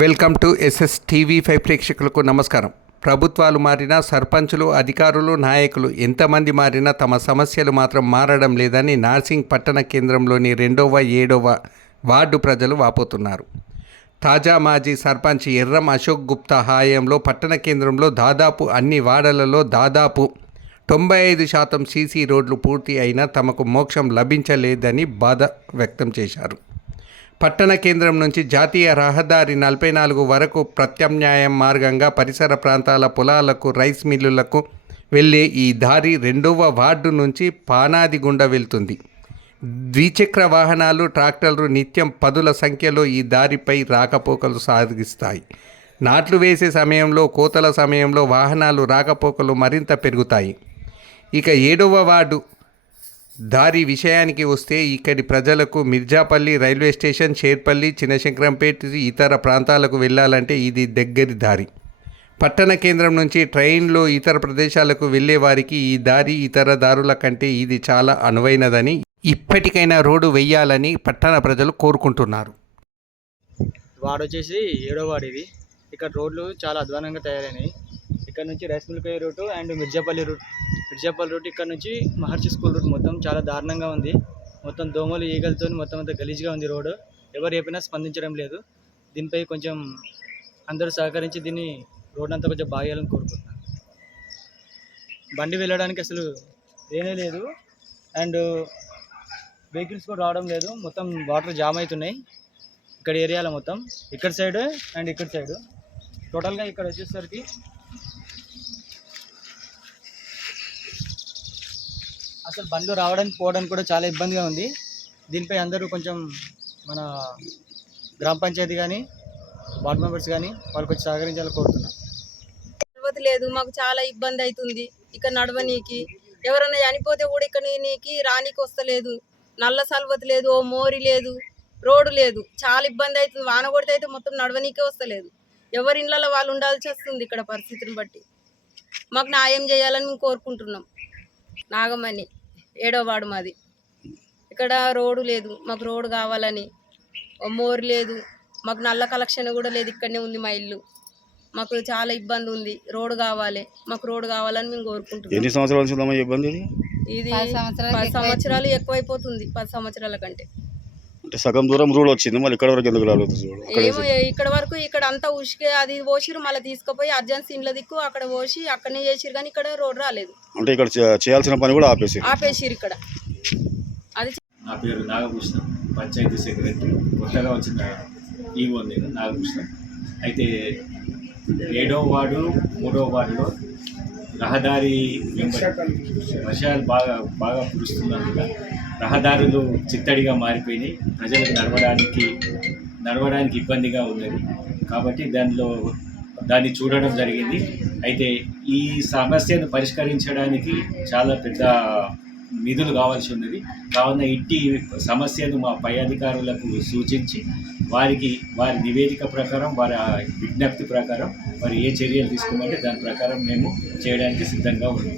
Welcome to SS TV5 ప్రేక్షకులకు నమస్కారం. ప్రభుత్వాలు మారినా, సర్పంచులు, అధికారులు, నాయకులు ఎంతమంది మారినా తమ సమస్యలు మాత్రం మారడం లేదని నార్సింగ్ పట్టణ కేంద్రంలోని 2వ, 7వ వార్డు ప్రజలు వాపోతున్నారు. తాజా మాజీ సర్పంచ్ ఎర్రం అశోక్ గుప్తా హయాంలో పట్టణ కేంద్రంలో దాదాపు అన్ని వార్డులలో దాదాపు 95% సీసీ రోడ్లు పూర్తి అయినా తమకు మోక్షం లభించలేదని బాధ వ్యక్తం చేశారు. పట్టణ కేంద్రం నుంచి జాతీయ రహదారి 44 వరకు ప్రత్యామ్నాయ మార్గంగా పరిసర ప్రాంతాల పొలాలకు, రైస్ మిల్లులకు వెళ్ళే ఈ దారి 2వ వార్డు నుంచి పానాది గుండా వెళ్తుంది. ద్విచక్ర వాహనాలు, ట్రాక్టర్లు నిత్యం పదుల సంఖ్యలో ఈ దారిపై రాకపోకలు సాగిస్తాయి. నాట్లు వేసే సమయంలో, కోతల సమయంలో వాహనాలు రాకపోకలు మరింత పెరుగుతాయి. ఇక 7వ వార్డు దారి విషయానికి వస్తే ఇక్కడి ప్రజలకు మిర్జాపల్లి రైల్వే స్టేషన్, చేర్పల్లి, చిన్నశంకరంపేట ఇతర ప్రాంతాలకు వెళ్ళాలంటే ఇది దగ్గరి దారి. పట్టణ కేంద్రం నుంచి ట్రైన్లో ఇతర ప్రదేశాలకు వెళ్ళే వారికి ఈ దారి ఇతర దారుల కంటే ఇది చాలా అనువైనదని, ఇప్పటికైనా రోడ్డు వేయాలని పట్టణ ప్రజలు కోరుకుంటున్నారు. వార్డు వచ్చేసి 7వ వార్డు. ఇది ఇక్కడ రోడ్లు చాలా అధ్వానంగా తయారైనాయి. ఇక్కడ నుంచి రైస్ మిల్ పోయే రూటు అండ్ మిర్జాపల్లి రూట్ ఇక్కడ నుంచి మహర్షి స్కూల్ రూట్ మొత్తం చాలా దారుణంగా ఉంది. మొత్తం దోమలు, ఈగలతో మొత్తం అంతా గలీజ్గా ఉంది రోడ్డు. ఎవరు చెప్పినా స్పందించడం లేదు. దీనిపై కొంచెం అందరూ సహకరించి దీన్ని రోడ్ అంతా కొంచెం బాగేయాలని కోరుకుంటున్నాను. బండి వెళ్ళడానికి అసలు లేనే లేదు అండ్ వెహికల్స్ కూడా రావడం లేదు. మొత్తం వాటర్ జామ్ అవుతున్నాయి ఇక్కడ ఏరియాలో మొత్తం. ఇక్కడ సైడ్ అండ్ ఇక్కడ సైడ్ టోటల్గా ఇక్కడ వచ్చేసరికి అసలు బండ్లు రావడానికి పోవడానికి కూడా చాలా ఇబ్బందిగా ఉంది. దీనిపై అందరూ కొంచెం మన గ్రామ పంచాయతీ కానీ వార్డు మెంబర్స్ కానీ వాళ్ళు కొంచెం సహకరించాలని కోరుతున్నాను. లేదు, మాకు చాలా ఇబ్బంది అవుతుంది ఇక్కడ నడవనీకి. ఎవరైనా చనిపోతే కూడా ఇక్కడ నీకి రానీకి వస్తలేదు. నల్ల సల్వతి లేదు, ఓ మోరి లేదు, రోడ్డు లేదు. చాలా ఇబ్బంది అవుతుంది. వాన కొడితే అయితే మొత్తం నడవనీకే వస్తలేదు. ఎవరి ఇళ్ళలో వాళ్ళు ఉండాల్సి వస్తుంది. ఇక్కడ పరిస్థితిని బట్టి మాకు న్యాయం చేయాలని మేము కోరుకుంటున్నాం. నాగమణి 7వ వార్డు మాది. ఇక్కడ రోడ్డు లేదు, మాకు రోడ్డు కావాలని. మోరు లేదు, మాకు నల్ల కలెక్షన్ కూడా లేదు. ఇక్కడనే ఉంది మా ఇల్లు. మాకు చాలా ఇబ్బంది ఉంది. రోడ్డు కావాలి, మాకు రోడ్డు కావాలని మేము కోరుకుంటున్నాం. ఎన్ని సంవత్సరాల ఇబ్బంది? ఇది 10 సంవత్సరాలు ఎక్కువైపోతుంది. 10 సంవత్సరాల కంటే అంటే సగం దూరం రోడ్ వచ్చింది, మళ్ళీ ఇక్కడ వరకు ఎందుకు రాలేదు? ఏమో ఇక్కడ వరకు ఇక్కడ అంతా ఉసికే అది పోసిరు, మళ్ళీ తీసుకుపోయి అర్జెన్సీ ఇండ్ల దిక్కు అక్కడ పోసి అక్కడనే చేసిరు, కానీ ఇక్కడ రోడ్ రాలేదు. అంటే ఇక్కడ చేయాల్సిన పని కూడా ఆపేసిరు ఇక్కడ. అది నా పేరు నాగభూషణ, పంచాయతీ సెక్రటరీ. కొత్తగా వచ్చిన ఈవో నేను నాగభూషణ. అయితే 7వ వార్డు, 3వ వార్డులో రహదారి వర్షాలు బాగా కురుస్తున్నందున రహదారులు చిత్తడిగా మారిపోయినాయి. ప్రజలకు నడవడానికి ఇబ్బందిగా ఉన్నది. కాబట్టి దాన్ని చూడడం జరిగింది. అయితే ఈ సమస్యను పరిష్కరించడానికి చాలా పెద్ద నిధులు కావాల్సి ఉన్నది. కావున ఇట్టి సమస్యను మా పై అధికారులకు సూచించి వారి నివేదిక ప్రకారం, వారి విజ్ఞప్తి ప్రకారం వారు ఏ చర్యలు తీసుకోమంటే దాని ప్రకారం మేము చేయడానికి సిద్ధంగా ఉన్నాం.